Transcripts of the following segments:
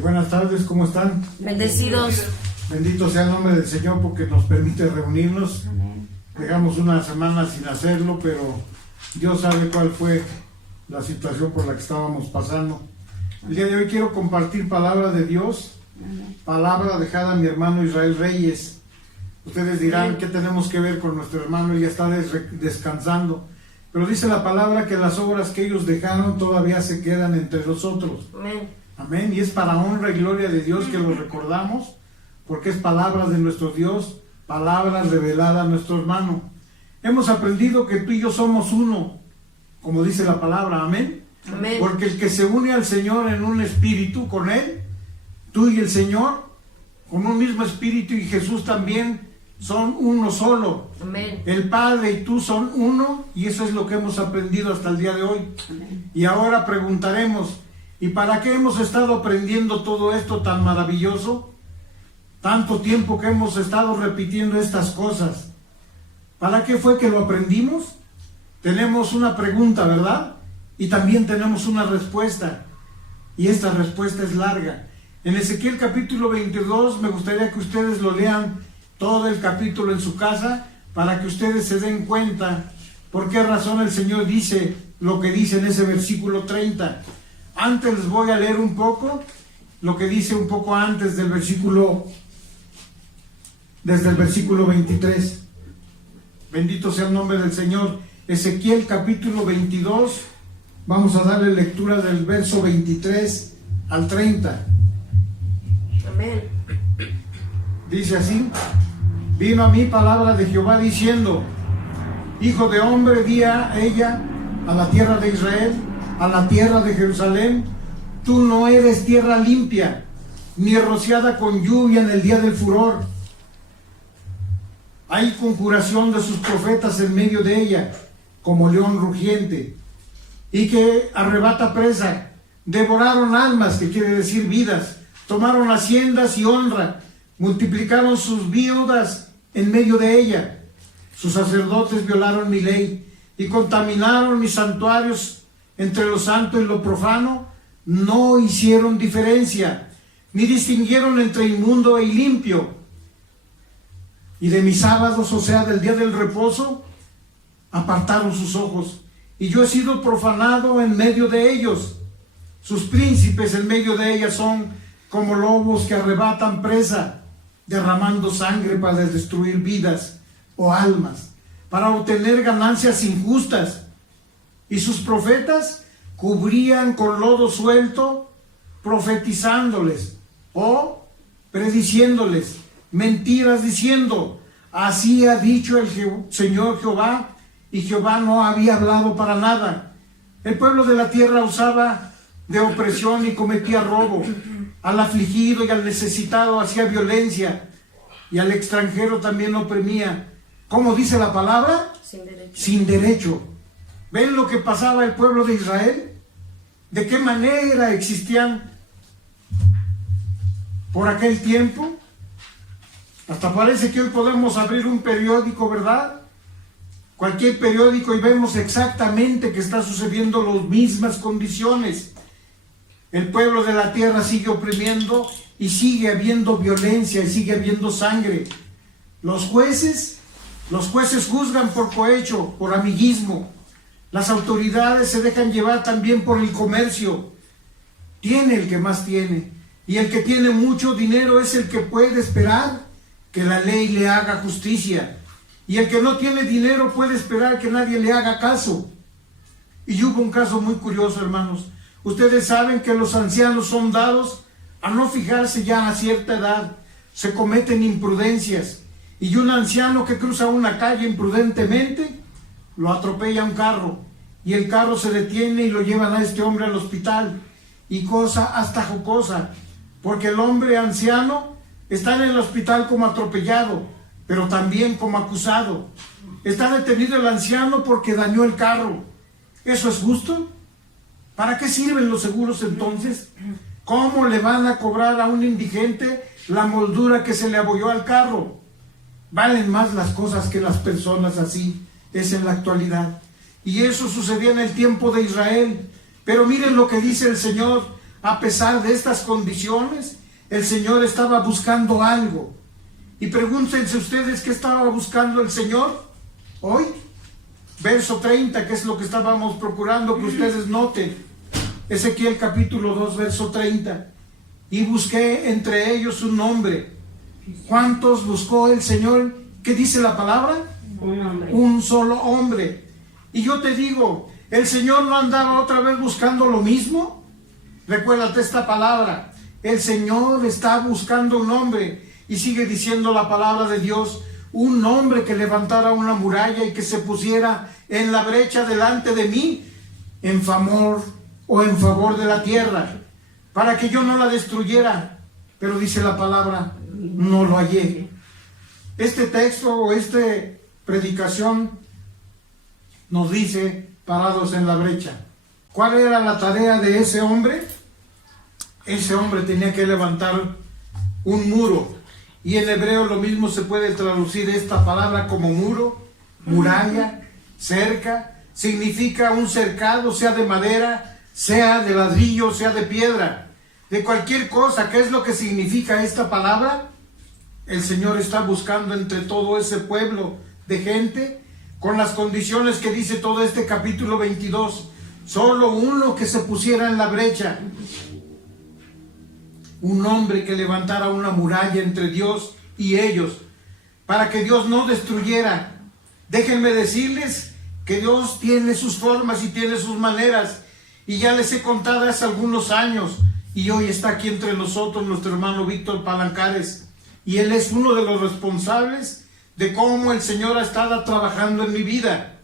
Buenas tardes, ¿cómo están? Bendecidos. Bendito sea el nombre del Señor porque nos permite reunirnos. Amén. Dejamos una semana sin hacerlo, pero Dios sabe cuál fue la situación por la que estábamos pasando. El día de hoy quiero compartir palabra de Dios, palabra dejada a mi hermano Israel Reyes. Ustedes dirán, ¿qué tenemos que ver con nuestro hermano? Él ya está descansando. Pero dice la palabra que las obras que ellos dejaron todavía se quedan entre nosotros. Amén. Amén. Y es para honra y gloria de Dios que lo recordamos, porque es palabras de nuestro Dios, palabras reveladas a nuestro hermano. Hemos aprendido que tú y yo somos uno, como dice la palabra. Amén. Amén. Porque el que se une al Señor en un espíritu con Él, tú y el Señor, con un mismo espíritu, y Jesús también, son uno solo. Amén. El Padre y tú son uno, y eso es lo que hemos aprendido hasta el día de hoy. Amén. Y ahora preguntaremos, ¿y para qué hemos estado aprendiendo todo esto tan maravilloso? Tanto tiempo que hemos estado repitiendo estas cosas. ¿Para qué fue que lo aprendimos? Tenemos una pregunta, ¿verdad? Y también tenemos una respuesta. Y esta respuesta es larga. En Ezequiel capítulo 22, me gustaría que ustedes lo lean todo el capítulo en su casa, para que ustedes se den cuenta por qué razón el Señor dice lo que dice en ese versículo 30. Antes les voy a leer un poco lo que dice un poco antes del versículo, desde el versículo 23. Bendito sea el nombre del Señor. Ezequiel capítulo 22, vamos a darle lectura del verso 23 al 30. Amén. Dice así: vino a mí palabra de Jehová diciendo, hijo de hombre, di a ella, a la tierra de Israel, a la tierra de Jerusalén, tú no eres tierra limpia, ni rociada con lluvia en el día del furor. Hay conjuración de sus profetas en medio de ella, como león rugiente, y que arrebata presa. Devoraron almas, que quiere decir vidas, tomaron haciendas y honra, multiplicaron sus viudas en medio de ella. Sus sacerdotes violaron mi ley y contaminaron mis santuarios. Entre lo santo y lo profano no hicieron diferencia, ni distinguieron entre inmundo e limpio. Y de mis sábados, o sea, del día del reposo, apartaron sus ojos. Y yo he sido profanado en medio de ellos. Sus príncipes en medio de ellas son como lobos que arrebatan presa, derramando sangre para destruir vidas o almas, para obtener ganancias injustas. Y sus profetas cubrían con lodo suelto, profetizándoles o prediciéndoles mentiras, diciendo, así ha dicho el Señor Jehová, y Jehová no había hablado para nada. El pueblo de la tierra usaba de opresión y cometía robo. Al afligido y al necesitado hacía violencia, y al extranjero también oprimía. ¿Cómo dice la palabra? Sin derecho. Sin derecho. ¿Ven lo que pasaba el pueblo de Israel? ¿De qué manera existían por aquel tiempo? Hasta parece que hoy podemos abrir un periódico, ¿verdad? Cualquier periódico, y vemos exactamente que está sucediendo las mismas condiciones. El pueblo de la tierra sigue oprimiendo y sigue habiendo violencia y sigue habiendo sangre. Los jueces juzgan por cohecho, por amiguismo. Las autoridades se dejan llevar también por el comercio. Tiene el que más tiene, y el que tiene mucho dinero es el que puede esperar que la ley le haga justicia, y el que no tiene dinero puede esperar que nadie le haga caso. Y hubo un caso muy curioso, hermanos. Ustedes saben que los ancianos son dados a no fijarse ya a cierta edad. Se cometen imprudencias. Y un anciano que cruza una calle imprudentemente, lo atropella un carro. Y el carro se detiene y lo llevan a este hombre al hospital. Y cosa hasta jocosa, porque el hombre anciano está en el hospital como atropellado, pero también como acusado. Está detenido el anciano porque dañó el carro. ¿Eso es justo? ¿Para qué sirven los seguros entonces? ¿Cómo le van a cobrar a un indigente la moldura que se le abolló al carro? Valen más las cosas que las personas, así es en la actualidad. Y eso sucedía en el tiempo de Israel. Pero miren lo que dice el Señor: a pesar de estas condiciones, el Señor estaba buscando algo. Y pregúntense ustedes qué estaba buscando el Señor hoy. Verso 30, que es lo que estábamos procurando que ustedes noten. Ezequiel capítulo 2, verso 30. Y busqué entre ellos un hombre. ¿Cuántos buscó el Señor? ¿Qué dice la palabra? Un hombre. Un solo hombre. Y yo te digo, ¿el Señor no andaba otra vez buscando lo mismo? Recuérdate esta palabra. El Señor está buscando un hombre. Y sigue diciendo la palabra de Dios, un hombre que levantara una muralla y que se pusiera en la brecha delante de mí, en favor de la tierra, para que yo no la destruyera. Pero dice la palabra, no lo hallé. Este texto o esta predicación nos dice, parados en la brecha. ¿Cuál era la tarea de ese hombre? Ese hombre tenía que levantar un muro. Y en hebreo lo mismo se puede traducir esta palabra como muro, muralla, cerca. Significa un cercado, sea de madera, sea de ladrillo, sea de piedra, de cualquier cosa. ¿Qué es lo que significa esta palabra? El Señor está buscando entre todo ese pueblo de gente, con las condiciones que dice todo este capítulo 22, solo uno que se pusiera en la brecha. Un hombre que levantara una muralla entre Dios y ellos, para que Dios no destruyera. Déjenme decirles que Dios tiene sus formas y tiene sus maneras, y ya les he contado hace algunos años, y hoy está aquí entre nosotros nuestro hermano Víctor Palancares, y él es uno de los responsables de cómo el Señor ha estado trabajando en mi vida.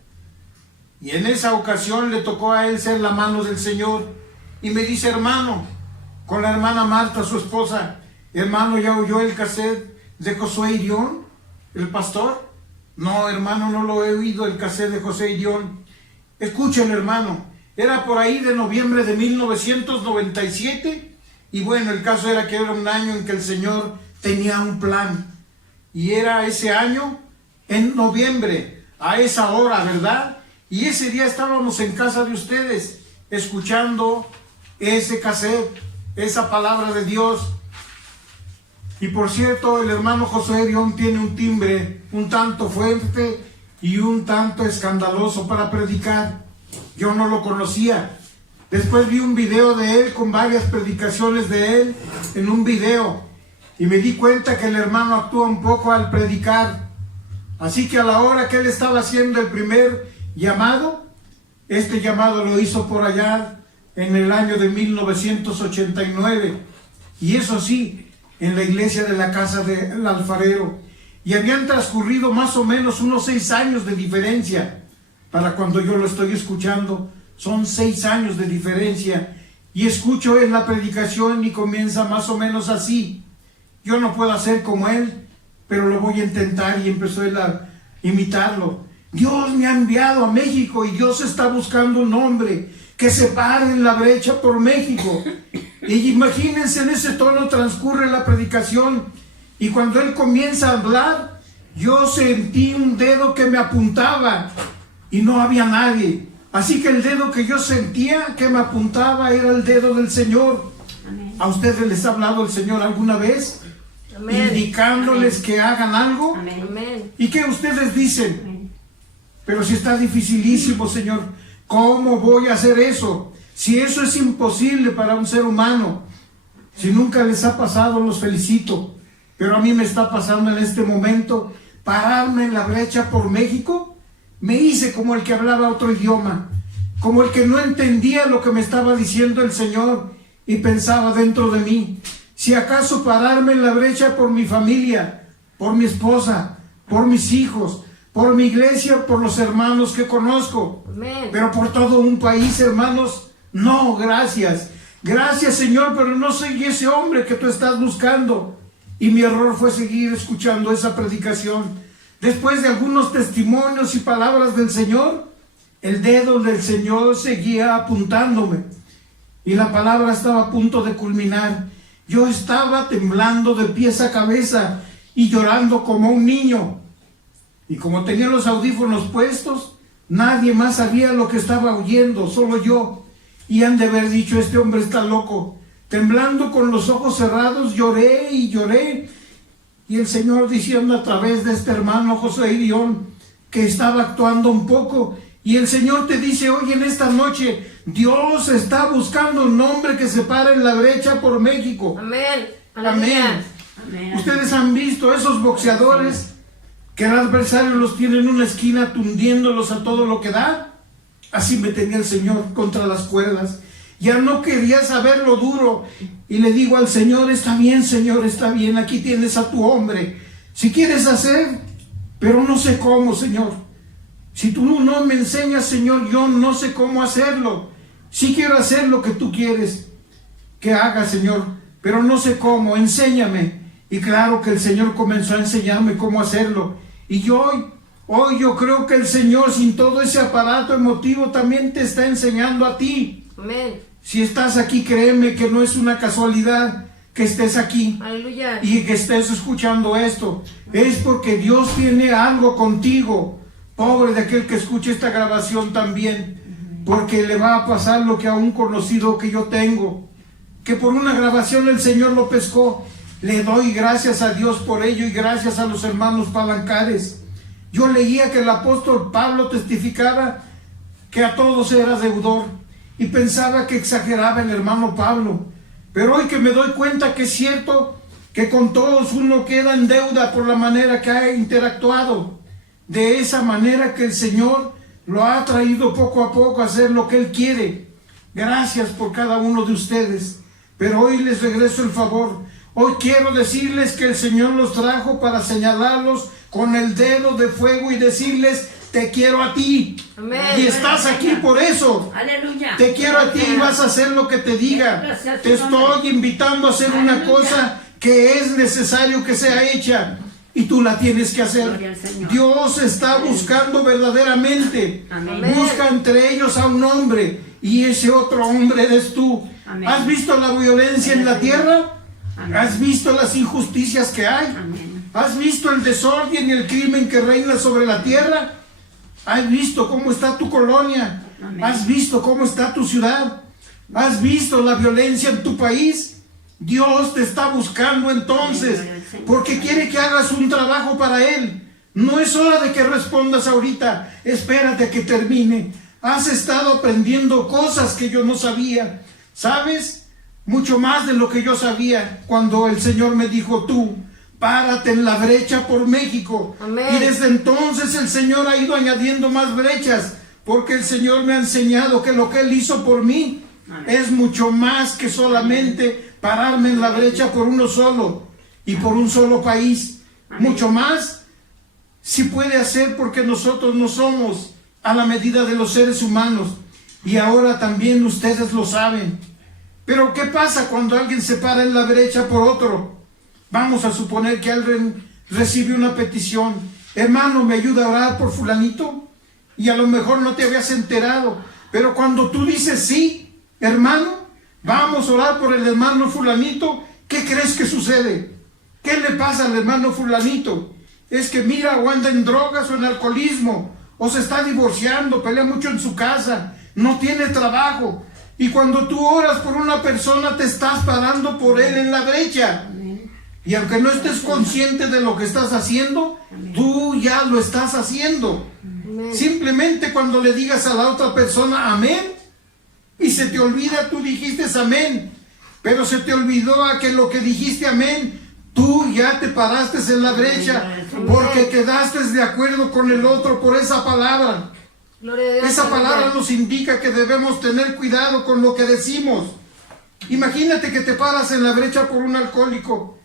Y en esa ocasión le tocó a él ser la mano del Señor, y me dice, hermano, con la hermana Marta, su esposa, hermano, ¿ya oyó el cassette de Josué Irión, el pastor? No, hermano, no lo he oído, el cassette de José Irión. Escuchen, hermano, era por ahí de noviembre de 1997, y bueno, el caso era que era un año en que el Señor tenía un plan, y era ese año, en noviembre, a esa hora, ¿verdad? Y ese día estábamos en casa de ustedes, escuchando ese cassette, esa palabra de Dios. Y por cierto, el hermano José Irión tiene un timbre un tanto fuerte y un tanto escandaloso para predicar. Yo no lo conocía. Después vi un video de él con varias predicaciones de él en un video, y me di cuenta que el hermano actúa un poco al predicar. Así que a la hora que él estaba haciendo el primer llamado, este llamado lo hizo por allá en el año de 1989, y eso sí, en la iglesia de la casa del alfarero, y habían transcurrido más o menos unos 6 años de diferencia. Para cuando yo lo estoy escuchando, son 6 años de diferencia, y escucho en la predicación y comienza más o menos así. Yo no puedo hacer como él, pero lo voy a intentar, y empezó él a imitarlo. Dios me ha enviado a México, y Dios está buscando un hombre que se pare en la brecha por México. Y imagínense, en ese tono transcurre la predicación, y cuando él comienza a hablar, yo sentí un dedo que me apuntaba, y no había nadie. Así que el dedo que yo sentía que me apuntaba era el dedo del Señor. Amén. ¿A ustedes les ha hablado el Señor alguna vez? Amén. Indicándoles Amén. Que hagan algo. Amén. ¿Y qué ustedes dicen? Amén. Pero si está dificilísimo, Señor, ¿cómo voy a hacer eso? Si eso es imposible para un ser humano. Si nunca les ha pasado, los felicito. Pero a mí me está pasando en este momento. Pararme en la brecha por México. Me hice como el que hablaba otro idioma, como el que no entendía lo que me estaba diciendo el Señor, y pensaba dentro de mí, si acaso pararme en la brecha por mi familia, por mi esposa, por mis hijos, por mi iglesia, por los hermanos que conozco. Amén. Pero por todo un país, hermanos, no, gracias. Gracias, Señor, pero no soy ese hombre que tú estás buscando. Y mi error fue seguir escuchando esa predicación. Después de algunos testimonios y palabras del Señor, el dedo del Señor seguía apuntándome, y la palabra estaba a punto de culminar. Yo estaba temblando de pies a cabeza y llorando como un niño. Y como tenía los audífonos puestos, nadie más sabía lo que estaba oyendo, solo yo. Y han de haber dicho, este hombre está loco. temblando con los ojos cerrados, lloré y lloré. Y el Señor diciendo a través de este hermano José Irión que estaba actuando un poco. Y el Señor te dice hoy en esta noche, Dios está buscando un hombre que se pare en la brecha por México. Amén. Amén. Amén. Ustedes han visto esos boxeadores que el adversario los tiene en una esquina tundiéndolos a todo lo que da. Así me tenía el Señor contra las cuerdas. Ya no quería saber lo duro. Y le digo al Señor, está bien, Señor, está bien, aquí tienes a tu hombre. Si quieres hacer, pero no sé cómo, Señor. Si tú no me enseñas, Señor, yo no sé cómo hacerlo. Sí quiero hacer lo que tú quieres que haga, Señor, pero no sé cómo, enséñame. Y claro que el Señor comenzó a enseñarme cómo hacerlo. Y hoy yo creo que el Señor, sin todo ese aparato emotivo, también te está enseñando a ti. Amén. Si estás aquí, créeme que no es una casualidad que estés aquí Aleluya. y que estés escuchando esto. Es porque Dios tiene algo contigo. Pobre de aquel que escuche esta grabación también, porque le va a pasar lo que a un conocido que yo tengo, que por una grabación el Señor lo pescó. Le doy gracias a Dios por ello y gracias a los hermanos Palancares. Yo leía que el apóstol Pablo testificaba que a todos era deudor y pensaba que exageraba el hermano Pablo. Pero hoy que me doy cuenta que es cierto que con todos uno queda en deuda por la manera que ha interactuado. De esa manera que el Señor lo ha traído poco a poco a hacer lo que Él quiere. Gracias por cada uno de ustedes. Pero hoy les regreso el favor. Hoy quiero decirles que el Señor los trajo para señalarlos con el dedo de fuego y decirles, te quiero a ti. Amén. Y estás aquí por eso. Aleluya. Te quiero a ti y vas a hacer lo que te diga. Gracias, Te Señor. estoy invitando a hacer una Aleluya. cosa que es necesario que sea hecha. Y tú la tienes que hacer. Gloria al Señor. Dios está buscando verdaderamente. Amén. Busca entre ellos a un hombre. Y ese otro hombre eres tú. Amén. ¿Has visto la violencia en la tierra? Amén. ¿Has visto las injusticias que hay? Amén. ¿Has visto el desorden y el crimen que reina sobre la tierra? ¿Has visto cómo está tu colonia? Amén. ¿Has visto cómo está tu ciudad? ¿Has visto la violencia en tu país? Dios te está buscando entonces, porque quiere que hagas un trabajo para Él. No es hora de que respondas ahorita, espérate a que termine. Has estado aprendiendo cosas que yo no sabía, ¿sabes? Mucho más de lo que yo sabía cuando el Señor me dijo, tú, párate en la brecha por México. Amén. Y desde entonces el Señor ha ido añadiendo más brechas, porque el Señor me ha enseñado que lo que Él hizo por mí Amén. es mucho más que solamente pararme en la brecha por uno solo y por un solo país. Amén. Mucho más sí puede hacer, porque nosotros no somos a la medida de los seres humanos, y ahora también ustedes lo saben. Pero ¿qué pasa cuando alguien se para en la brecha por otro? Vamos a suponer que alguien recibe una petición. Hermano, ¿me ayuda a orar por fulanito? Y a lo mejor no te habías enterado, pero cuando tú dices sí, hermano, vamos a orar por el hermano fulanito, ¿qué crees que sucede? ¿Qué le pasa al hermano fulanito? Es que mira, o anda en drogas o en alcoholismo, o se está divorciando, pelea mucho en su casa, no tiene trabajo. Y cuando tú oras por una persona, te estás parando por él en la brecha. Amén. Y aunque no estés consciente de lo que estás haciendo, tú ya lo estás haciendo. Amén. Simplemente cuando le digas a la otra persona amén, y se te olvida, tú dijiste amén, pero se te olvidó a que lo que dijiste amén, tú ya te paraste en la brecha, porque quedaste de acuerdo con el otro por esa palabra. Gloria a Dios. Esa palabra Aleluya. nos indica que debemos tener cuidado con lo que decimos. Imagínate que te paras en la brecha por un alcohólico,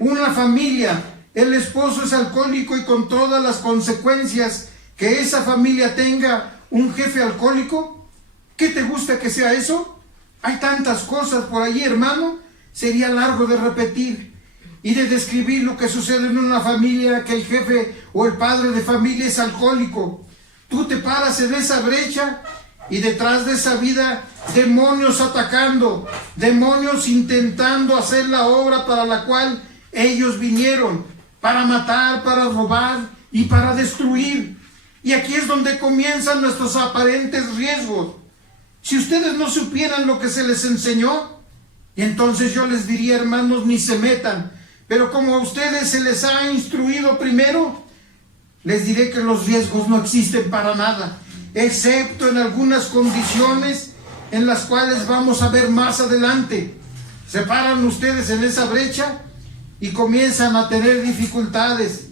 una familia, el esposo es alcohólico y con todas las consecuencias que esa familia tenga un jefe alcohólico. ¿Qué te gusta que sea eso? Hay tantas cosas por allí, hermano. Sería largo de repetir y de describir lo que sucede en una familia que el jefe o el padre de familia es alcohólico. Tú te paras en esa brecha y detrás de esa vida, demonios atacando, demonios intentando hacer la obra para la cual ellos vinieron, para matar, para robar y para destruir. Y aquí es donde comienzan nuestros aparentes riesgos. Si ustedes no supieran lo que se les enseñó, Y entonces yo les diría, hermanos, ni se metan. Pero como a ustedes se les ha instruido primero, les diré que los riesgos no existen para nada, excepto en algunas condiciones en las cuales vamos a ver más adelante. Se paran ustedes en esa brecha y comienzan a tener dificultades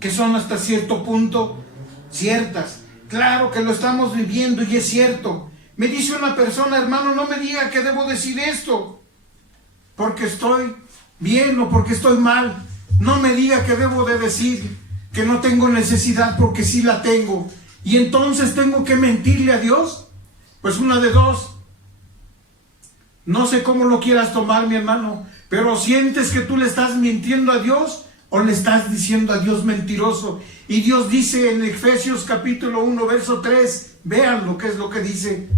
que son hasta cierto punto ciertas. Claro que lo estamos viviendo y es cierto. Me dice una persona, hermano, no me diga que debo decir esto porque estoy bien o porque estoy mal. No me diga que debo de decir que no tengo necesidad porque sí la tengo. Y entonces tengo que mentirle a Dios. Pues una de dos. No sé cómo lo quieras tomar, mi hermano, pero sientes que tú le estás mintiendo a Dios o le estás diciendo a Dios mentiroso. Y Dios dice en Efesios capítulo 1, verso 3, vean lo que es lo que dice.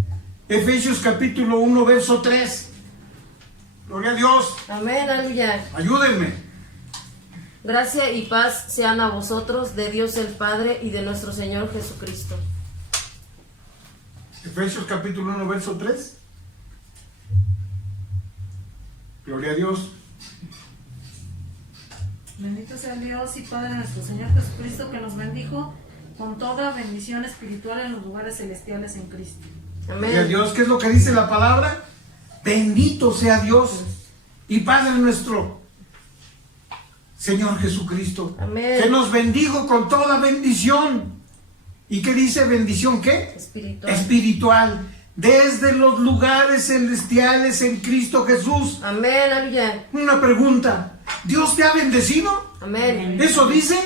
Efesios capítulo 1, verso 3. Gloria a Dios. Amén, aleluya. Ayúdenme. Gracia y paz sean a vosotros, de Dios el Padre y de nuestro Señor Jesucristo. Efesios capítulo 1, verso 3. Gloria a Dios. Bendito sea el Dios y Padre de nuestro Señor Jesucristo, que nos bendijo con toda bendición espiritual en los lugares celestiales en Cristo. Gloria a Amén. Dios. ¿Qué es lo que dice la palabra? Bendito sea Dios y Padre nuestro Señor Jesucristo, Amén. que nos bendijo con toda bendición. ¿Y qué dice bendición? ¿Qué? Espiritual. Espiritual. Desde los lugares celestiales en Cristo Jesús. Amén, aleluya. Una pregunta. ¿Dios te ha bendecido? Amén. ¿Eso dice?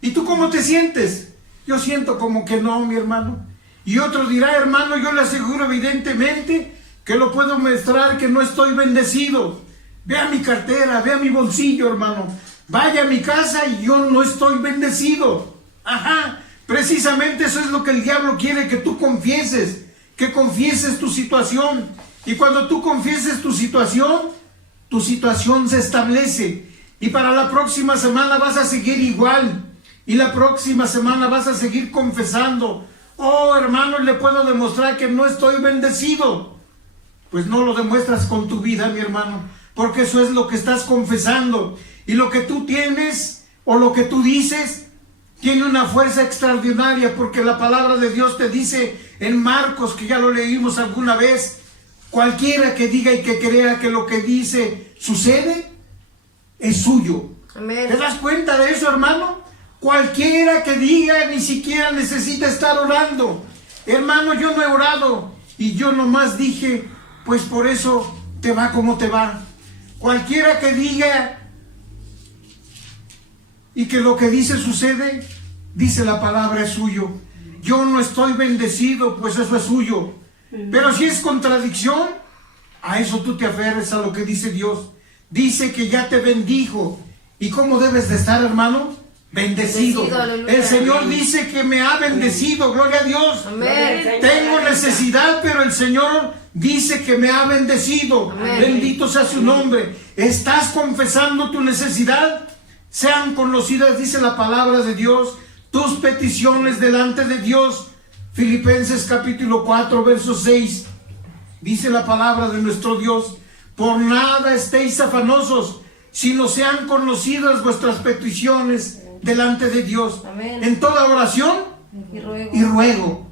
¿Y tú cómo te sientes? Yo siento como que no, mi hermano. Y otro dirá, hermano, yo le aseguro evidentemente que lo puedo mostrar que no estoy bendecido. Vea mi cartera, vea mi bolsillo, hermano. Vaya a mi casa y yo no estoy bendecido. Ajá, precisamente eso es lo que el diablo quiere que tú confieses. Que confieses tu situación. Y cuando tú confieses tu situación se establece. Y para la próxima semana vas a seguir igual. Y la próxima semana vas a seguir confesando. Oh, hermano, le puedo demostrar que no estoy bendecido. Pues no lo demuestras con tu vida, mi hermano. Porque eso es lo que estás confesando. Y lo que tú tienes o lo que tú dices tiene una fuerza extraordinaria, porque la palabra de Dios te dice en Marcos, que ya lo leímos alguna vez, cualquiera que diga y que crea que lo que dice sucede, es suyo. Amén. ¿Te das cuenta de eso, hermano? Cualquiera que diga ni siquiera necesita estar orando. Hermano, yo no he orado y yo nomás dije, pues por eso te va como te va. Cualquiera que diga y que lo que dice sucede, dice la palabra, es suyo. Yo no estoy bendecido, pues eso es suyo. Pero si es contradicción, a eso tú te aferres a lo que dice Dios. Dice que ya te bendijo. ¿Y cómo debes de estar, hermano? Bendecido. Bendecido, aleluya. El Señor Amén. dice que me ha bendecido, gloria a Dios. Amén. Tengo necesidad, pero el Señor dice que me ha bendecido. Amén. Bendito sea su nombre. ¿Estás confesando tu necesidad? Sean conocidas, dice la palabra de Dios, tus peticiones delante de Dios. Filipenses capítulo 4, verso 6. Dice la palabra de nuestro Dios: por nada estéis afanosos, sino sean conocidas vuestras peticiones delante de Dios. Amén. En toda oración Y ruego.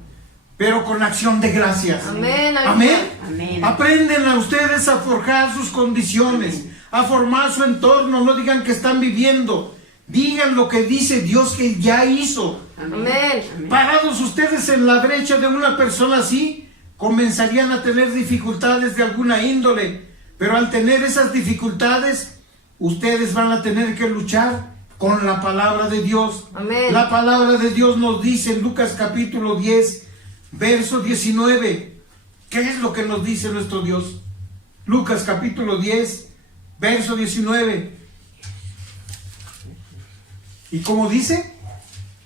pero con acción de gracias. Amén. Amén. Amén. Aprenden a ustedes a forjar sus condiciones, a formar su entorno. No digan que están viviendo, digan lo que dice Dios que ya hizo. Amén. Parados ustedes en la brecha de una persona así, comenzarían a tener dificultades de alguna índole, pero al tener esas dificultades, ustedes van a tener que luchar con la palabra de Dios. Amén. La palabra de Dios nos dice en Lucas capítulo 10, verso 19. ¿Qué es lo que nos dice nuestro Dios? Lucas capítulo 10, verso 19. ¿Y cómo dice?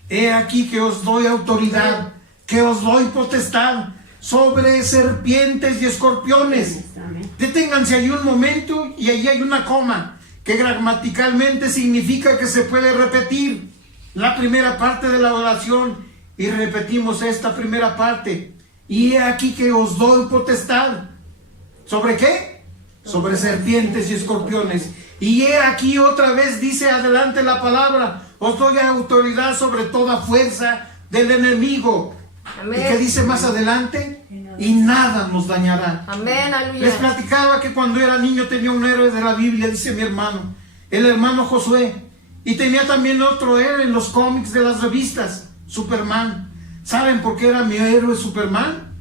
He aquí que os doy autoridad, que os doy potestad sobre serpientes y escorpiones. Amén. Deténganse ahí un momento y ahí hay una coma que gramaticalmente significa que se puede repetir la primera parte de la oración y repetimos esta primera parte. Y he aquí que os doy potestad. ¿Sobre qué? Sobre serpientes y escorpiones. Y he aquí otra vez dice adelante la palabra, os doy autoridad sobre toda fuerza del enemigo. Amén. ¿Y qué dice más adelante? Y nada nos dañará. Amén, Les aleluya. platicaba que cuando era niño tenía un héroe de la Biblia, dice mi hermano, el hermano Josué, y tenía también otro héroe en los cómics de las revistas, Superman. ¿Saben por qué era mi héroe Superman?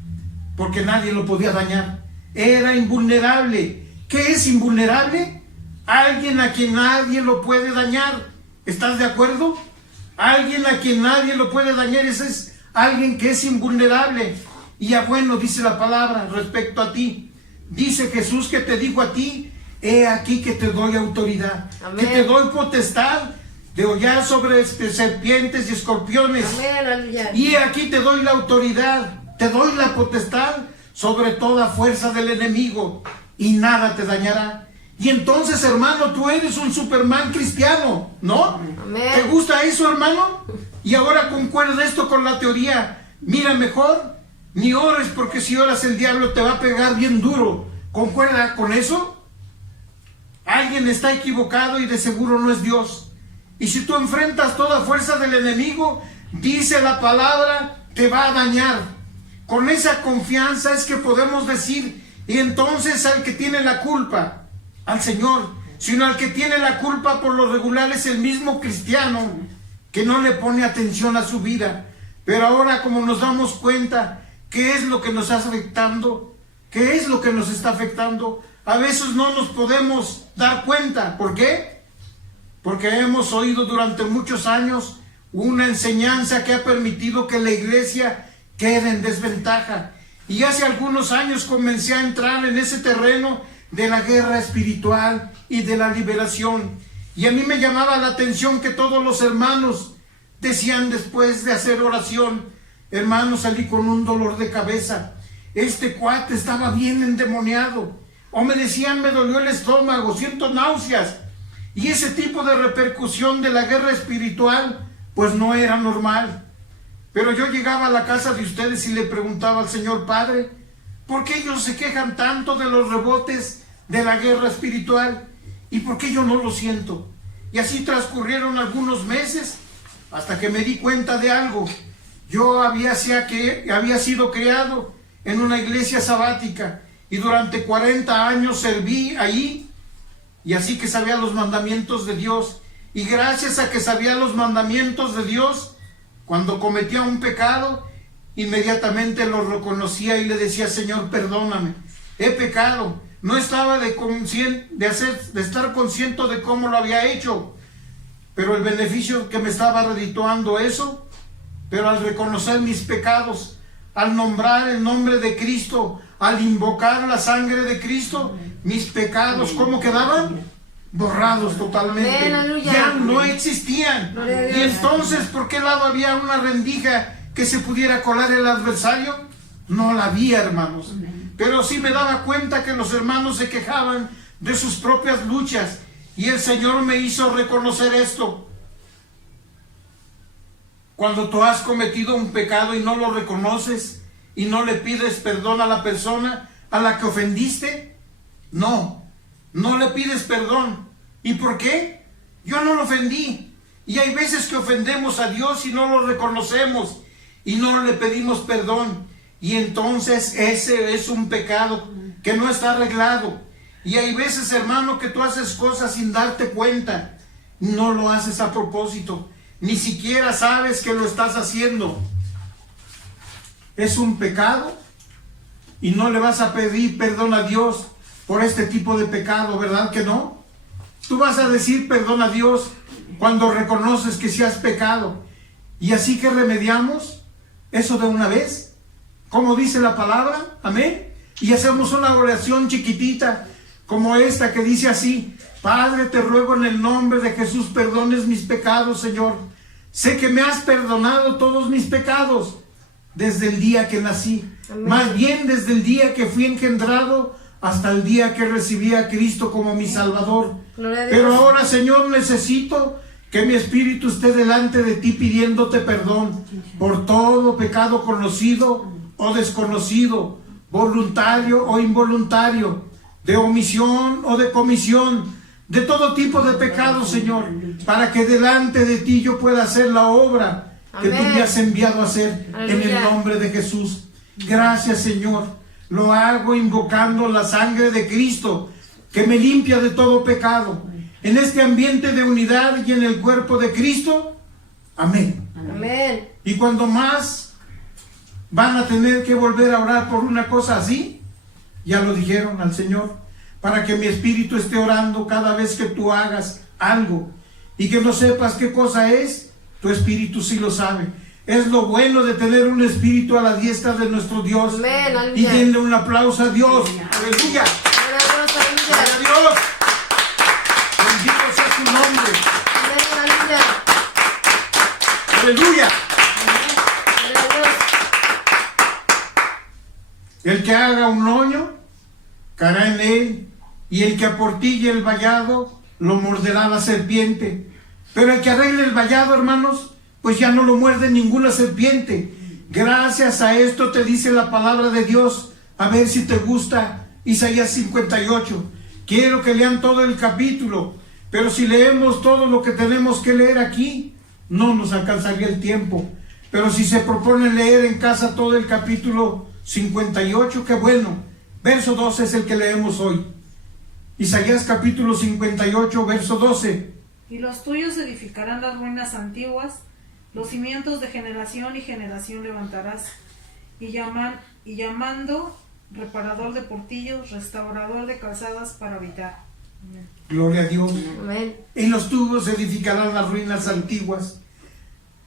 Porque nadie lo podía dañar. Era invulnerable. ¿Qué es invulnerable? Alguien a quien nadie lo puede dañar. ¿Estás de acuerdo? Alguien a quien nadie lo puede dañar, ese es alguien que es invulnerable. Y ya bueno, dice la palabra respecto a ti. Dice Jesús que te dijo a ti, he aquí que te doy autoridad. Amén. Que te doy potestad de hollar sobre serpientes y escorpiones. Amén, aleluya. Y he aquí te doy la autoridad, te doy la potestad sobre toda fuerza del enemigo y nada te dañará. Y entonces, hermano, tú eres un Superman cristiano, ¿no? Amén. ¿Te gusta eso, hermano? Y ahora concuerda esto con la teoría. Mira, mejor ni ores, porque si oras el diablo te va a pegar bien duro. ¿Concuerda con eso? Alguien está equivocado y de seguro no es Dios. Y si tú enfrentas toda fuerza del enemigo, dice la palabra, te va a dañar. Con esa confianza es que podemos decir, y entonces al que tiene la culpa, al Señor, sino al que tiene la culpa por lo regular es el mismo cristiano que no le pone atención a su vida. Pero ahora, como nos damos cuenta, ¿qué es lo que nos está afectando? ¿Qué es lo que nos está afectando? A veces no nos podemos dar cuenta. ¿Por qué? Porque hemos oído durante muchos años una enseñanza que ha permitido que la iglesia quede en desventaja. Y hace algunos años comencé a entrar en ese terreno de la guerra espiritual y de la liberación. Y a mí me llamaba la atención que todos los hermanos decían después de hacer oración, hermano, salí con un dolor de cabeza, este cuate estaba bien endemoniado, o me decían, me dolió el estómago, siento náuseas. Y ese tipo de repercusión de la guerra espiritual pues no era normal. Pero yo llegaba a la casa de ustedes y le preguntaba al Señor Padre, ¿por qué ellos se quejan tanto de los rebotes de la guerra espiritual? ¿Y por qué yo no lo siento? Y así transcurrieron algunos meses hasta que me di cuenta de algo. Yo había sido criado en una iglesia sabática y durante 40 años serví ahí, y así que sabía los mandamientos de Dios. Y gracias a que sabía los mandamientos de Dios, cuando cometía un pecado, inmediatamente lo reconocía y le decía, Señor, perdóname, he pecado. No estaba de estar consciente de cómo lo había hecho, pero el beneficio que me estaba redituando eso, pero al reconocer mis pecados, al nombrar el nombre de Cristo, al invocar la sangre de Cristo, mis pecados, ¿cómo quedaban? Borrados totalmente. Amén, aleluya. Ya no existían. Gloria a Dios. Y entonces, ¿por qué lado había una rendija que se pudiera colar el adversario? No la había, hermanos. Pero sí me daba cuenta que los hermanos se quejaban de sus propias luchas, y el Señor me hizo reconocer esto. Cuando tú has cometido un pecado y no lo reconoces y no le pides perdón a la persona a la que ofendiste, no le pides perdón. ¿Y por qué? Yo no lo ofendí. Y hay veces que ofendemos a Dios y no lo reconocemos y no le pedimos perdón. Y entonces ese es un pecado que no está arreglado. Y hay veces, hermano, que tú haces cosas sin darte cuenta. No lo haces a propósito. Ni siquiera sabes que lo estás haciendo. Es un pecado y no le vas a pedir perdón a Dios por este tipo de pecado, ¿verdad que no? Tú vas a decir perdón a Dios cuando reconoces que sí has pecado. Y así que remediamos eso de una vez, como dice la palabra, amén. Y hacemos una oración chiquitita como esta que dice así: Padre, te ruego en el nombre de Jesús, perdones mis pecados, Señor. Sé que me has perdonado todos mis pecados desde el día que nací. Amén. Más bien desde el día que fui engendrado hasta el día que recibí a Cristo como mi Salvador. Pero ahora, Señor, necesito que mi espíritu esté delante de ti pidiéndote perdón por todo pecado conocido o desconocido, voluntario o involuntario, de omisión o de comisión, de todo tipo de pecado, Señor, para que delante de ti yo pueda hacer la obra que tú me has enviado a hacer. En el nombre de Jesús. Gracias, Señor. Lo hago invocando la sangre de Cristo, que me limpia de todo pecado. En este ambiente de unidad y en el cuerpo de Cristo. Amén. Amén. Y cuando más van a tener que volver a orar por una cosa así, ya lo dijeron al Señor, para que mi espíritu esté orando cada vez que tú hagas algo y que no sepas qué cosa es, tu espíritu sí lo sabe. Es lo bueno de tener un espíritu a la diestra de nuestro Dios. Amén, y denle un aplauso a Dios. Aleluya. Aleluya. A Dios. Bendito sea su nombre. Aleluya. Aleluya. Aleluya. El que haga un hoyo, caerá en él, y el que aportille el vallado, lo morderá la serpiente. Pero el que arregle el vallado, hermanos, pues ya no lo muerde ninguna serpiente. Gracias a esto te dice la palabra de Dios. A ver si te gusta Isaías 58. Quiero que lean todo el capítulo, pero si leemos todo lo que tenemos que leer aquí, no nos alcanzaría el tiempo. Pero si se propone leer en casa todo el capítulo 58, qué bueno. Verso 12 es el que leemos hoy. Isaías capítulo 58, verso 12. Y los tuyos edificarán las ruinas antiguas, los cimientos de generación y generación levantarás, y llamando reparador de portillos, restaurador de calzadas para habitar. Amén. Gloria a Dios. Amén. En los tuyos edificarán las ruinas antiguas,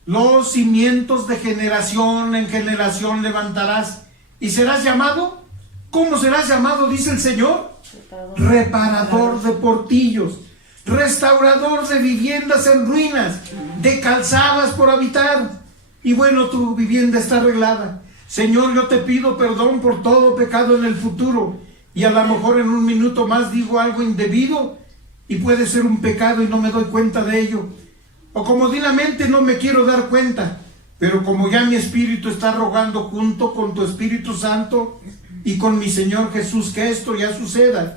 los cimientos de generación en generación levantarás, y serás llamado. ¿Cómo serás llamado? Dice el Señor. Reparador de portillos, restaurador de viviendas en ruinas, de calzadas por habitar. Y bueno, tu vivienda está arreglada. Señor, yo te pido perdón por todo pecado en el futuro, y a lo mejor en un minuto más digo algo indebido y puede ser un pecado y no me doy cuenta de ello, o comodinamente no me quiero dar cuenta, pero como ya mi espíritu está rogando junto con tu Espíritu Santo y con mi Señor Jesús que esto ya suceda.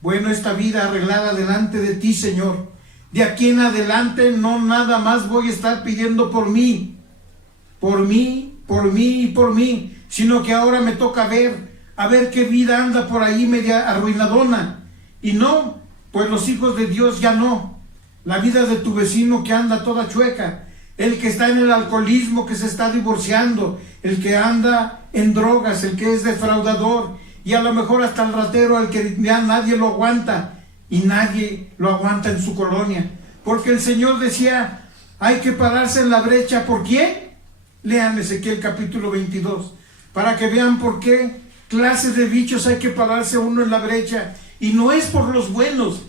Bueno, esta vida arreglada delante de ti, Señor. De aquí en adelante no nada más voy a estar pidiendo por mí, sino que ahora me toca a ver qué vida anda por ahí media arruinadona. Y no, pues los hijos de Dios ya no. La vida de tu vecino que anda toda chueca, el que está en el alcoholismo, que se está divorciando, el que anda en drogas, el que es defraudador, y a lo mejor hasta el ratero al que ya nadie lo aguanta, y nadie lo aguanta en su colonia, porque el Señor decía, hay que pararse en la brecha. ¿Por quién? Lean Ezequiel capítulo 22, para que vean por qué clase de bichos hay que pararse uno en la brecha, y no es por los buenos.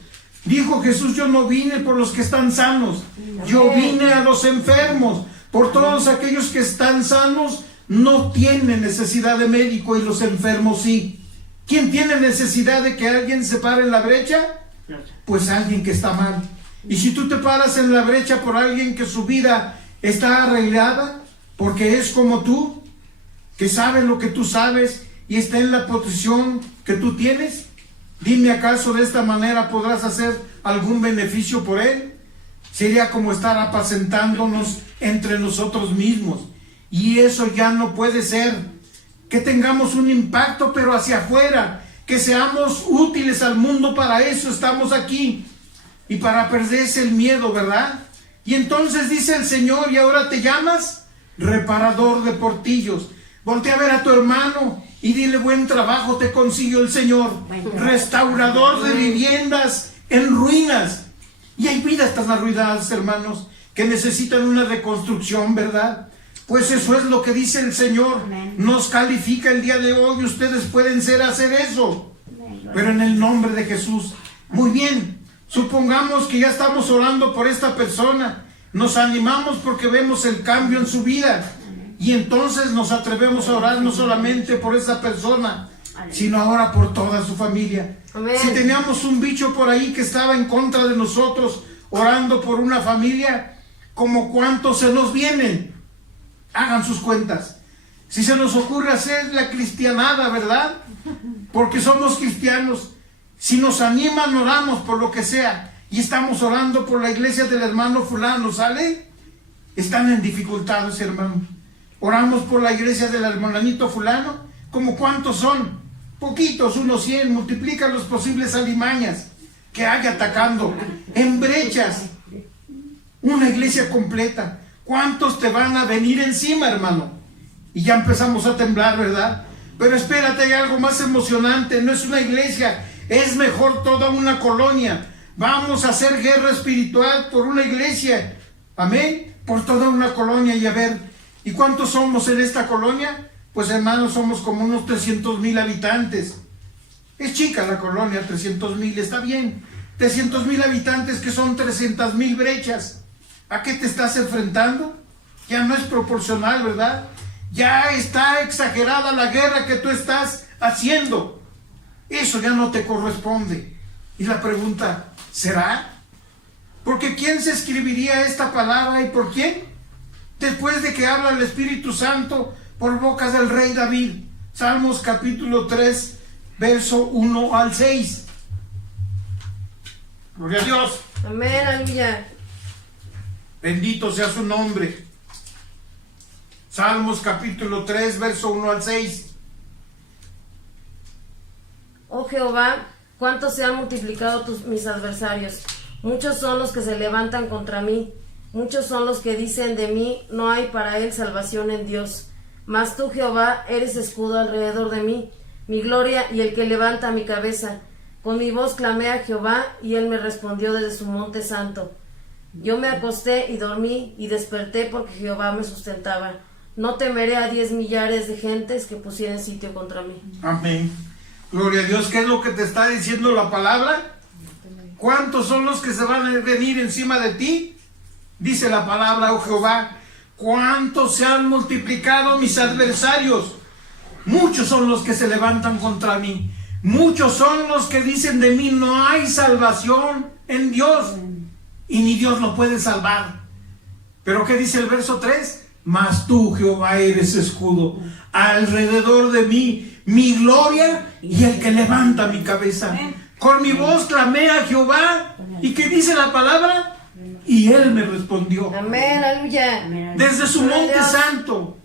Dijo Jesús, yo no vine por los que están sanos, yo vine a los enfermos. Por todos aquellos que están sanos no tienen necesidad de médico, y los enfermos sí. ¿Quién tiene necesidad de que alguien se pare en la brecha? Pues alguien que está mal. Y si tú te paras en la brecha por alguien que su vida está arreglada, porque es como tú, que sabe lo que tú sabes y está en la posición que tú tienes, dime, ¿acaso de esta manera podrás hacer algún beneficio por él? Sería como estar apacentándonos entre nosotros mismos, y eso ya no puede ser. Que tengamos un impacto, pero hacia afuera, que seamos útiles al mundo. Para eso estamos aquí, y para perderse el miedo, ¿verdad? Y entonces dice el Señor, y ahora te llamas reparador de portillos. Voltea a ver a tu hermano y dile, buen trabajo te consiguió el Señor. Restaurador de viviendas en ruinas. Y hay vidas tan arruinadas, hermanos, que necesitan una reconstrucción, ¿verdad? Pues eso es lo que dice el Señor. Nos califica el día de hoy. Ustedes pueden hacer eso, pero en el nombre de Jesús. Muy bien, supongamos que ya estamos orando por esta persona, nos animamos porque vemos el cambio en su vida, y entonces nos atrevemos a orar no solamente por esa persona, sino ahora por toda su familia. Amén. Si teníamos un bicho por ahí que estaba en contra de nosotros, orando por una familia, ¿como cuántos se nos vienen? Hagan sus cuentas. Si se nos ocurre hacer la cristianada, ¿verdad? Porque somos cristianos. Si nos animan, oramos por lo que sea. Y estamos orando por la iglesia del hermano fulano, ¿sale? Están en dificultades, hermano. Oramos por la iglesia del hermanito fulano. ¿Cómo cuántos son? Poquitos, unos 100. Multiplica los posibles alimañas que hay atacando. En brechas. Una iglesia completa. ¿Cuántos te van a venir encima, hermano? Y ya empezamos a temblar, ¿verdad? Pero espérate, hay algo más emocionante. No es una iglesia, es mejor toda una colonia. Vamos a hacer guerra espiritual por una iglesia. Amén. Por toda una colonia. Y a ver, ¿y cuántos somos en esta colonia? Pues hermanos, somos como unos 300,000 habitantes. Es chica la colonia, 300,000, está bien. 300,000 habitantes, que son 300,000 brechas. ¿A qué te estás enfrentando? Ya no es proporcional, ¿verdad? Ya está exagerada la guerra que tú estás haciendo. Eso ya no te corresponde. Y la pregunta, ¿será? Porque ¿quién se escribiría esta palabra y por quién? Después de que habla el Espíritu Santo por bocas del rey David. Salmos capítulo 3, verso 1 al 6. Gloria a Dios. Amén, aleluya. Bendito sea su nombre. Salmos capítulo 3, verso 1 al 6. Oh Jehová, cuántos se han multiplicado mis adversarios. Muchos son los que se levantan contra mí. Muchos son los que dicen de mí, no hay para él salvación en Dios. Mas tú, Jehová, eres escudo alrededor de mí, mi gloria y el que levanta mi cabeza. Con mi voz clamé a Jehová, y él me respondió desde su monte santo. Yo me acosté y dormí, y desperté porque Jehová me sustentaba. No temeré a 10 millares de gentes que pusieren sitio contra mí. Amén. Gloria a Dios. ¿Qué es lo que te está diciendo la palabra? ¿Cuántos son los que se van a venir encima de ti? Dice la palabra, oh Jehová, ¿cuántos se han multiplicado mis adversarios? Muchos son los que se levantan contra mí. Muchos son los que dicen de mí, no hay salvación en Dios. Y ni Dios lo puede salvar. Pero ¿qué dice el verso 3? Mas tú, Jehová, eres escudo alrededor de mí, mi gloria y el que levanta mi cabeza. Con mi voz clamé a Jehová. ¿Y qué dice la palabra? Y él me respondió. Amén, aleluya. Desde su monte santo.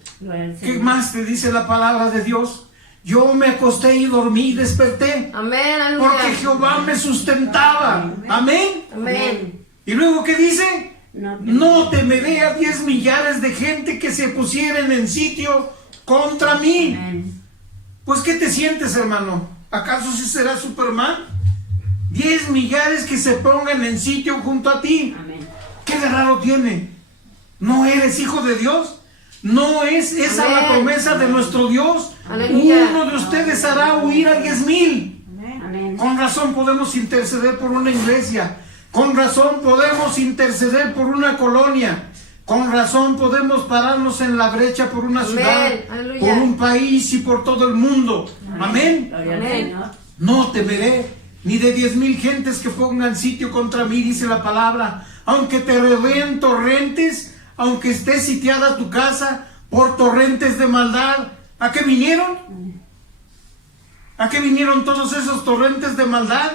¿Qué más te dice la palabra de Dios? Yo me acosté y dormí y desperté. Amén, aleluya. Porque Jehová me sustentaba. Amén. Amén. ¿Y luego qué dice? No temeré a 10 millares de gente que se pusieren en sitio contra mí. Pues ¿qué te sientes, hermano? ¿Acaso sí será Superman? 10 millares que se pongan en sitio junto a ti. ¿Qué de raro tiene? ¿No eres hijo de Dios? ¿No es esa Amén. la promesa de nuestro Dios? Aleluya. Uno de ustedes hará huir a 10,000. Amén. Con razón podemos interceder por una iglesia. Con razón podemos interceder por una colonia. Con razón podemos pararnos en la brecha por una Amén. ciudad, Aleluya. por un país y por todo el mundo. Amén. Amén. No temeré ni de 10,000 gentes que pongan sitio contra mí, dice la palabra. Aunque te rodeen torrentes, aunque esté sitiada tu casa por torrentes de maldad. ¿A qué vinieron? ¿A qué vinieron todos esos torrentes de maldad?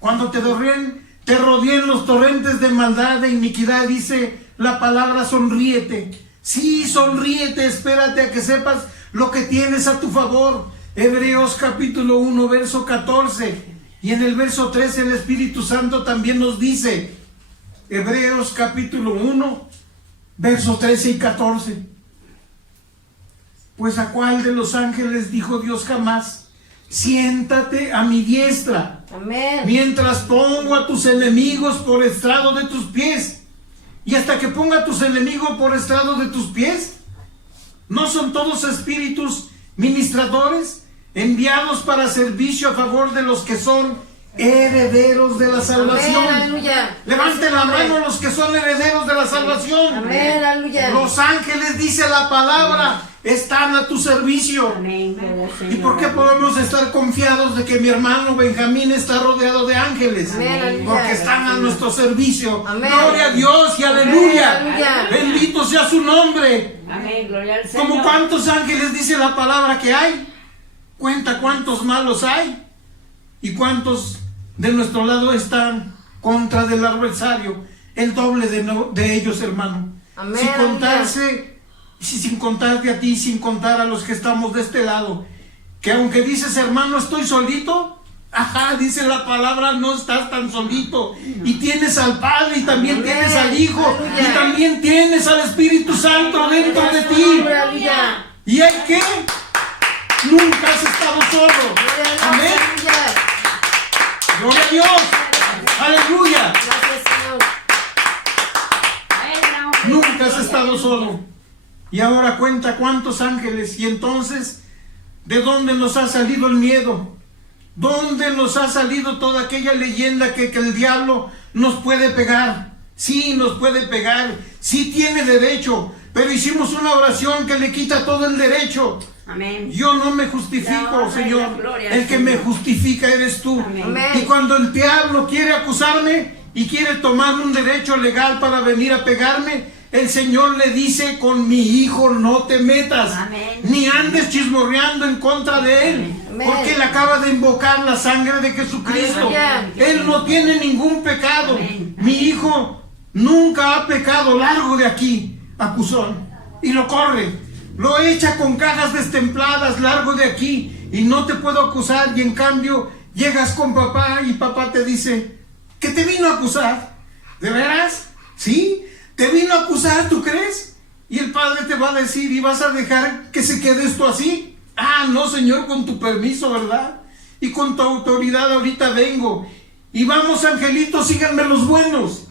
Cuando te rodeen los torrentes de maldad, de iniquidad, dice la palabra, sonríete. Sí, sonríete, espérate a que sepas lo que tienes a tu favor. Hebreos capítulo 1, verso 14. Y en el verso 13 el Espíritu Santo también nos dice, Hebreos capítulo 1, versos 13 y 14. Pues a cuál de los ángeles dijo Dios jamás, siéntate a mi diestra, Amén. mientras pongo a tus enemigos por estrado de tus pies. Y hasta que ponga a tus enemigos por estrado de tus pies. ¿No son todos espíritus ministradores enviados para servicio a favor de los que son herederos de la salvación. Amén, aleluya. Levanten la mano los que son herederos de la salvación. Amén, aleluya. Los ángeles, dice la palabra, están a tu servicio. Amén, gloria al Señor. ¿Y por qué podemos estar confiados de que mi hermano Benjamín está rodeado de ángeles? Amén, aleluya. Porque están a nuestro servicio. Amén. Gloria a Dios y aleluya. Amén, aleluya. Bendito sea su nombre. Amén, gloria al Señor. ¿Como cuántos ángeles dice la palabra que hay? Cuenta cuántos malos hay y cuántos de nuestro lado están contra del adversario. El doble de ellos, hermano. Amén, Sin contarte a ti, sin contar a los que estamos de este lado. Que aunque dices, hermano, estoy solito. Ajá, dice la palabra, no estás tan solito. Y tienes al Padre y también Amén, tienes al Hijo. aleluya. Y también tienes al Espíritu Santo dentro de ti. Aleluya. ¿Y hay qué? Nunca has estado solo. Amén. Aleluya. Gloria a Dios. Aleluya. Gracias, Señor. Nunca has estado solo. Y ahora cuenta cuántos ángeles. Y entonces, ¿de dónde nos ha salido el miedo? ¿Dónde nos ha salido toda aquella leyenda que el diablo nos puede pegar? Sí, nos puede pegar. Sí tiene derecho. Pero hicimos una oración que le quita todo el derecho. Amén. Yo no me justifico, No, Señor. gloria al El que Señor. me justifica eres tú. Amén. Y cuando el diablo quiere acusarme y quiere tomar un derecho legal para venir a pegarme, el Señor le dice, con mi hijo no te metas. Amén. Ni andes chismorreando en contra de él. Amén. Porque él acaba de invocar la sangre de Jesucristo. Aleluya. Él no tiene ningún pecado. Amén. Mi hijo nunca ha pecado. Largo de aquí, acusón. Y lo corre. Lo echa con cajas destempladas, largo de aquí, y no te puedo acusar. Y en cambio llegas con papá y papá te dice, ¿que te vino a acusar? ¿De veras? ¿Sí? ¿Te vino a acusar, tú crees? Y el padre te va a decir, ¿y vas a dejar que se quede esto así? Ah, no, Señor, con tu permiso, ¿verdad? Y con tu autoridad ahorita vengo. Y vamos, angelitos, síganme los buenos.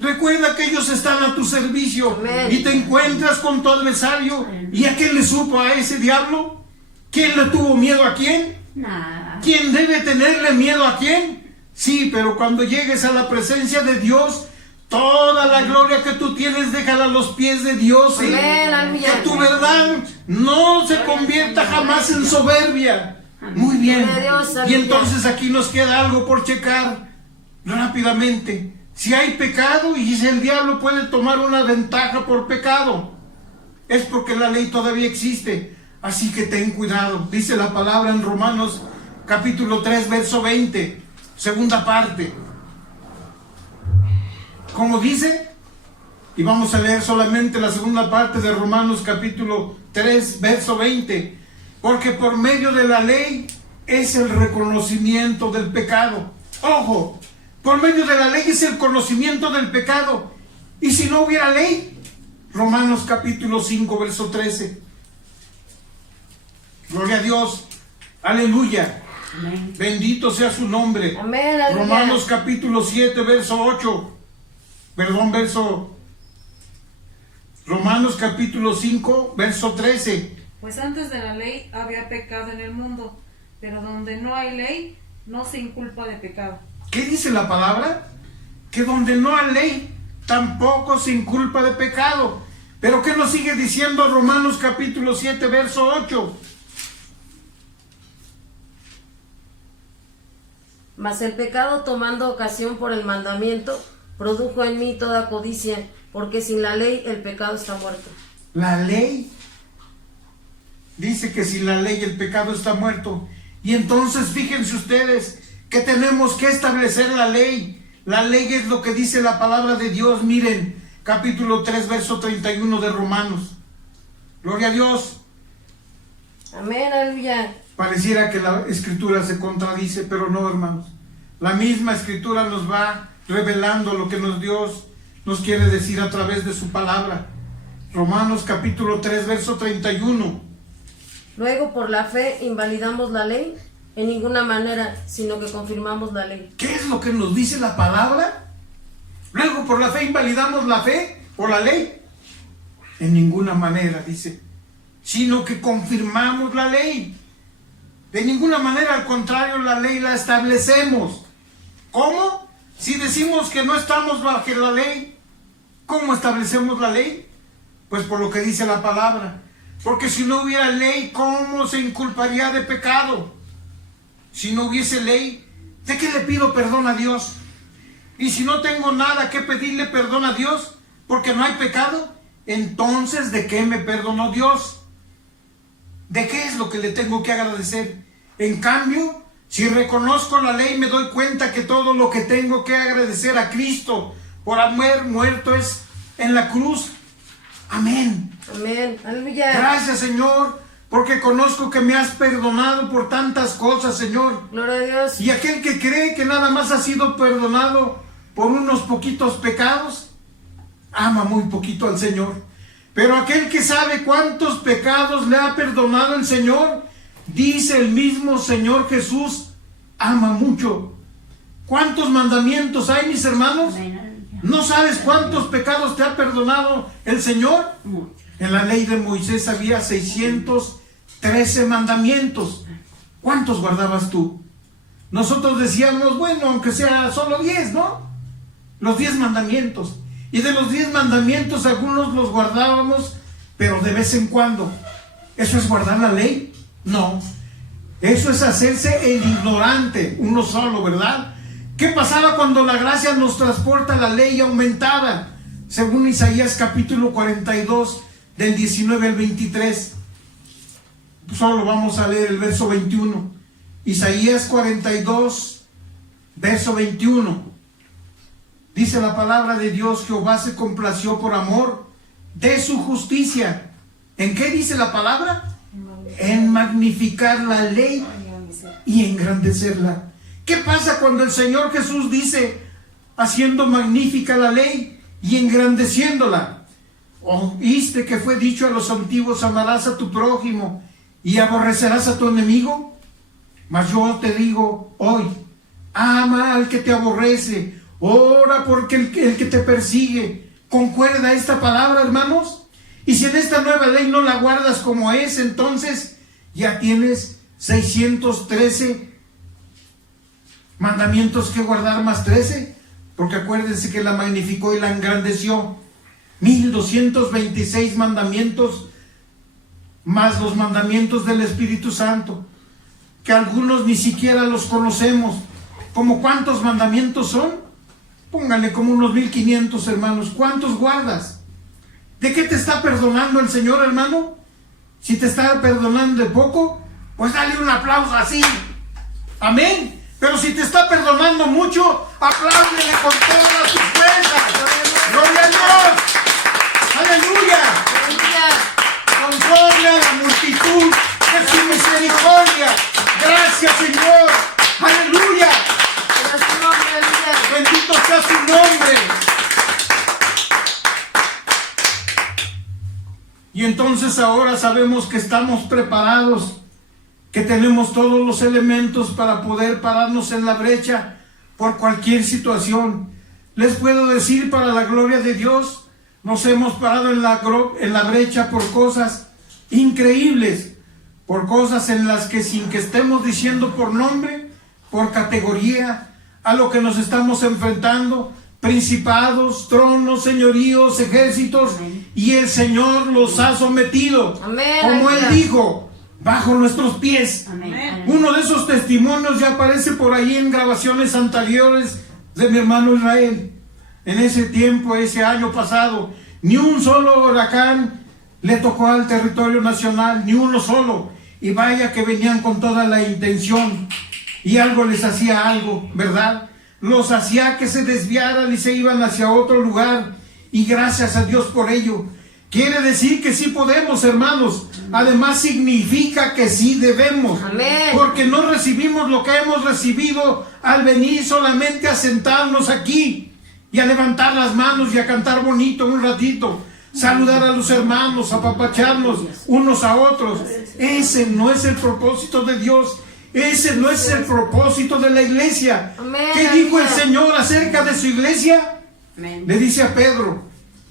Recuerda que ellos están a tu servicio. Amén. Y te encuentras con tu adversario. ¿Y a quién le supo a ese diablo? ¿Quién le tuvo miedo a quién? Nada. ¿Quién debe tenerle miedo a quién? Sí, pero cuando llegues a la presencia de Dios, toda la gloria que tú tienes, déjala a los pies de Dios. ¿Sí? Amén, aleluya. Que tu verdad no se convierta jamás en soberbia. Muy bien. Gloria a Dios, Y aleluya. entonces aquí nos queda algo por checar rápidamente. Si hay pecado y si el diablo puede tomar una ventaja por pecado, es porque la ley todavía existe. Así que ten cuidado. Dice la palabra en Romanos capítulo 3, verso 20, segunda parte. ¿Cómo dice? Y vamos a leer solamente la segunda parte de Romanos capítulo 3, verso 20. Porque por medio de la ley es el reconocimiento del pecado. Ojo, por medio de la ley es el conocimiento del pecado. Y si no hubiera ley, Romanos capítulo 5, verso 13. Gloria a Dios. Aleluya. Amén. Bendito sea su nombre. Amén, aleluya. Romanos capítulo 7, verso 8. Romanos capítulo 5, verso 13. Pues antes de la ley había pecado en el mundo, pero donde no hay ley, no se inculpa de pecado. ¿Qué dice la palabra? Que donde no hay ley, tampoco se inculpa de pecado. Pero ¿qué nos sigue diciendo Romanos capítulo 7, verso 8? Mas el pecado, tomando ocasión por el mandamiento, produjo en mí toda codicia, porque sin la ley el pecado está muerto. La ley dice que sin la ley el pecado está muerto. Y entonces fíjense ustedes que tenemos que establecer la ley. La ley es lo que dice la palabra de Dios. Miren, capítulo 3, verso 31 de Romanos. Gloria a Dios. Amén, aleluya. Pareciera que la escritura se contradice, pero no, hermanos. La misma escritura nos va revelando lo que Dios nos quiere decir a través de su palabra. Romanos capítulo 3, verso 31. Luego, por la fe, invalidamos la ley, en ninguna manera, sino que confirmamos la ley. ¿Qué es lo que nos dice la palabra? Luego, por la fe invalidamos la fe o la ley. En ninguna manera, dice, sino que confirmamos la ley. De ninguna manera, al contrario, la ley la establecemos. ¿Cómo? Si decimos que no estamos bajo la ley, ¿cómo establecemos la ley? Pues por lo que dice la palabra. Porque si no hubiera ley, ¿cómo se inculparía de pecado? Si no hubiese ley, ¿de qué le pido perdón a Dios? Y si no tengo nada que pedirle perdón a Dios, porque no hay pecado, entonces ¿de qué me perdonó Dios? ¿De qué es lo que le tengo que agradecer? En cambio, si reconozco la ley, me doy cuenta que todo lo que tengo que agradecer a Cristo por haber muerto es en la cruz. Amén. Amén. Aleluya. Gracias, Señor, porque conozco que me has perdonado por tantas cosas, Señor. Gloria a Dios. Y aquel que cree que nada más ha sido perdonado por unos poquitos pecados, ama muy poquito al Señor. Pero aquel que sabe cuántos pecados le ha perdonado el Señor, dice el mismo Señor Jesús, ama mucho. ¿Cuántos mandamientos hay, mis hermanos? ¿No sabes cuántos pecados te ha perdonado el Señor? En la ley de Moisés había 613 mandamientos. ¿Cuántos guardabas tú? Nosotros decíamos, bueno, aunque sea solo 10, ¿no? Los 10 mandamientos. Y de los 10 mandamientos algunos los guardábamos, pero de vez en cuando. ¿Eso es guardar la ley? No. Eso es hacerse el ignorante, uno solo, ¿verdad? ¿Qué pasaba cuando la gracia nos transporta la ley y aumentaba? Según Isaías capítulo 42, del 19 al 23. Solo vamos a leer el verso 21. Isaías 42, verso 21. Dice la palabra de Dios: Jehová se complació por amor de su justicia. ¿En qué dice la palabra? En magnificar la ley y engrandecerla. ¿Qué pasa cuando el Señor Jesús dice, haciendo magnífica la ley y engrandeciéndola? ¿Oíste que fue dicho a los antiguos, amarás a tu prójimo y aborrecerás a tu enemigo? Mas yo te digo hoy, ama al que te aborrece, ora porque el que te persigue. ¿Concuerda esta palabra, hermanos? Y si en esta nueva ley no la guardas como es, entonces ya tienes 613 mandamientos que guardar más 13, porque acuérdense que la magnificó y la engrandeció. 1226 mandamientos más los mandamientos del Espíritu Santo, que algunos ni siquiera los conocemos. ¿Cómo cuántos mandamientos son? Pónganle como unos 1500, hermanos. ¿Cuántos guardas? ¿De qué te está perdonando el Señor, hermano? Si te está perdonando de poco, pues dale un aplauso así. Amén. Pero si te está perdonando mucho, apláudele con todas tus fuerzas. ¡Gloria a Dios! ¡Aleluya! Aleluya. Conforme a la multitud de su misericordia. Gracias, Señor. ¡Aleluya! Gracias, tu nombre, aleluya. Bendito sea su nombre. Y entonces ahora sabemos que estamos preparados, que tenemos todos los elementos para poder pararnos en la brecha por cualquier situación. Les puedo decir, para la gloria de Dios, nos hemos parado en la brecha por cosas increíbles, por cosas en las que, sin que estemos diciendo por nombre, por categoría, a lo que nos estamos enfrentando, principados, tronos, señoríos, ejércitos, y el Señor los ha sometido. Amén. Como Él Aleluya. dijo, bajo nuestros pies. Amén. Uno de esos testimonios ya aparece por ahí en grabaciones anteriores de mi hermano Israel. En ese tiempo, ese año pasado, ni un solo huracán le tocó al territorio nacional, ni uno solo. Y vaya que venían con toda la intención, y algo les hacía algo, ¿verdad? Los hacía que se desviaran y se iban hacia otro lugar, y gracias a Dios por ello. Quiere decir que sí podemos, hermanos. Además significa que sí debemos. Amén. Porque no recibimos lo que hemos recibido al venir solamente a sentarnos aquí y a levantar las manos y a cantar bonito un ratito, saludar a los hermanos, apapacharnos unos a otros. Ese no es el propósito de Dios. Ese no es el propósito de la iglesia. Amén. ¿Qué dijo el Aleluya. Señor acerca de su iglesia? Amén. Le dice a Pedro: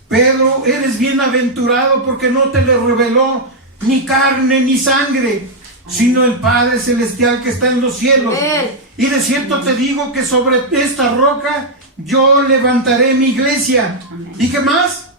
Pedro, eres bienaventurado porque no te le reveló ni carne ni sangre, sino el Padre Celestial que está en los cielos. Amén. Y de cierto te digo que sobre esta roca yo levantaré mi iglesia. Amén. ¿Y qué más?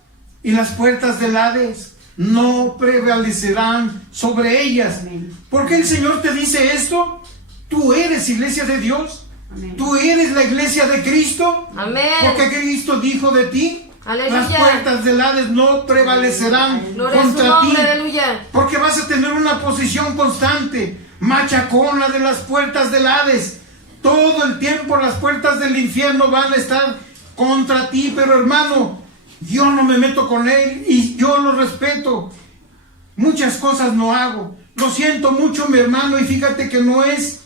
Y las puertas del Hades no prevalecerán sobre ellas. Amén. ¿Por qué el Señor te dice esto? Tú eres iglesia de Dios. Amén. Tú eres la iglesia de Cristo. Amén. Porque Cristo dijo de ti: Aleluya. las puertas del Hades no prevalecerán Gloria a su contra nombre, ti. aleluya. Porque vas a tener una posición constante, machacona de las puertas del Hades. Todo el tiempo las puertas del infierno van a estar contra ti. Pero hermano, yo no me meto con él y yo lo respeto. Muchas cosas no hago. Lo siento mucho, mi hermano, y fíjate que no es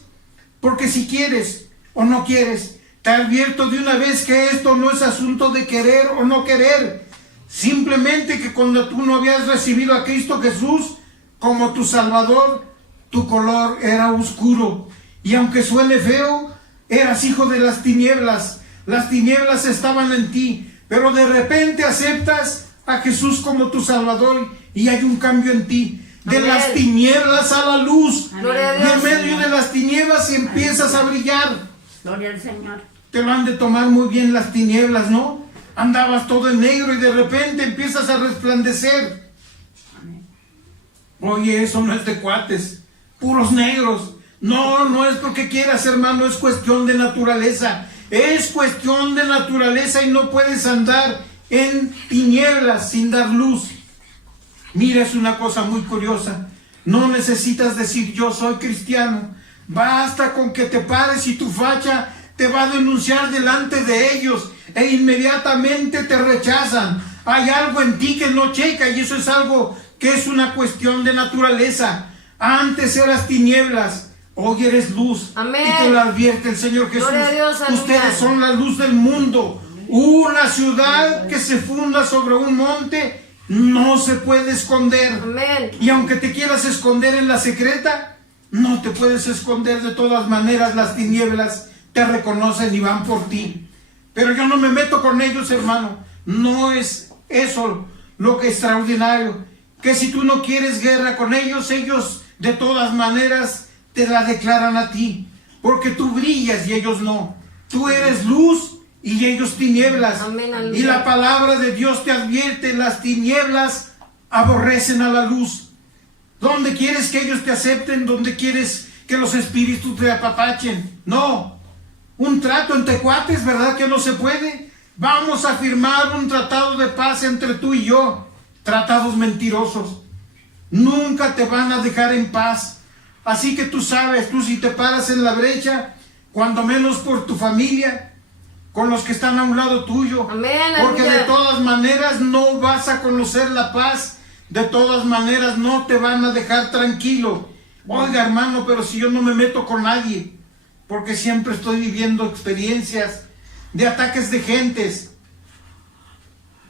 porque si quieres o no quieres. Te advierto de una vez que esto no es asunto de querer o no querer. Simplemente que cuando tú no habías recibido a Cristo Jesús como tu Salvador, tu color era oscuro. Y aunque suene feo, eras hijo de las tinieblas. Las tinieblas estaban en ti. Pero de repente aceptas a Jesús como tu Salvador y hay un cambio en ti. De Amén. las tinieblas a la luz. Gloria a Y en Dios. medio de las tinieblas empiezas a brillar. Gloria al Señor. Te lo han de tomar muy bien las tinieblas, ¿no? Andabas todo en negro y de repente empiezas a resplandecer. Amén. Oye, eso no es de cuates, puros negros. No, no es porque quieras, hermano, es cuestión de naturaleza. Es cuestión de naturaleza y no puedes andar en tinieblas sin dar luz. Mira, es una cosa muy curiosa. No necesitas decir yo soy cristiano. Basta con que te pares y tu facha te va a denunciar delante de ellos e inmediatamente te rechazan. Hay algo en ti que no checa y eso es algo que es una cuestión de naturaleza. Antes eras tinieblas, hoy eres luz. Amén. Y te lo advierte el Señor Jesús. Gloria a Dios, aleluya. Ustedes son la luz del mundo. Una ciudad que se funda sobre un monte no se puede esconder. Amén. Y aunque te quieras esconder en la secreta, no te puedes esconder. De todas maneras, las tinieblas te reconocen y van por ti. Pero yo no me meto con ellos, hermano. No es eso lo que es extraordinario. Que si tú no quieres guerra con ellos, ellos de todas maneras te la declaran a ti. Porque tú brillas y ellos no. Tú eres luz y ellos tinieblas. Amén, aleluya. Y la palabra de Dios te advierte: las tinieblas aborrecen a la luz. ¿Dónde quieres que ellos te acepten? ¿Dónde quieres que los espíritus te apapachen? No. Un trato entre cuates, ¿verdad que no se puede? Vamos a firmar un tratado de paz entre tú y yo. Tratados mentirosos. Nunca te van a dejar en paz. Así que tú sabes, tú si te paras en la brecha, cuando menos por tu familia, con los que están a un lado tuyo. Amén, Porque de aleluya. todas maneras no vas a conocer la paz. De todas maneras no te van a dejar tranquilo. Oiga, hermano, pero si yo no me meto con nadie, porque siempre estoy viviendo experiencias de ataques de gentes.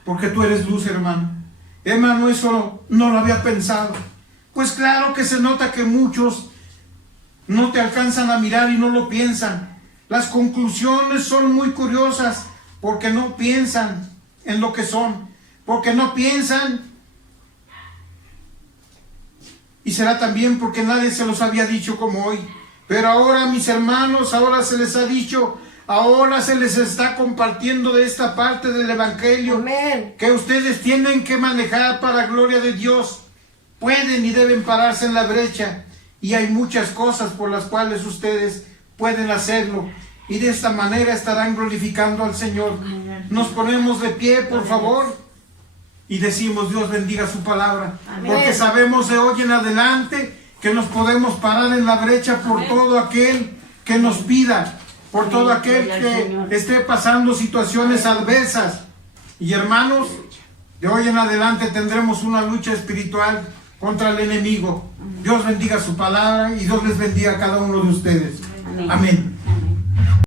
Porque tú eres luz, hermano. Hermano, eso no lo había pensado. Pues claro que se nota que muchos no te alcanzan a mirar y no lo piensan. Las conclusiones son muy curiosas porque no piensan en lo que son, porque no piensan, y será también porque nadie se los había dicho como hoy. Pero ahora, mis hermanos, ahora se les ha dicho, ahora se les está compartiendo de esta parte del Evangelio. Amén. Que ustedes tienen que manejar para gloria de Dios. Pueden y deben pararse en la brecha. Y hay muchas cosas por las cuales ustedes pueden hacerlo. Y de esta manera estarán glorificando al Señor. Nos ponemos de pie, por favor. Y decimos: Dios bendiga su palabra. Amén. Porque sabemos de hoy en adelante que nos podemos parar en la brecha por todo aquel que nos pida. Por todo aquel Gloria al que Señor. esté pasando situaciones adversas. Y hermanos, de hoy en adelante tendremos una lucha espiritual contra el enemigo. Dios bendiga su palabra y Dios les bendiga a cada uno de ustedes. Amén. Amén. Amén.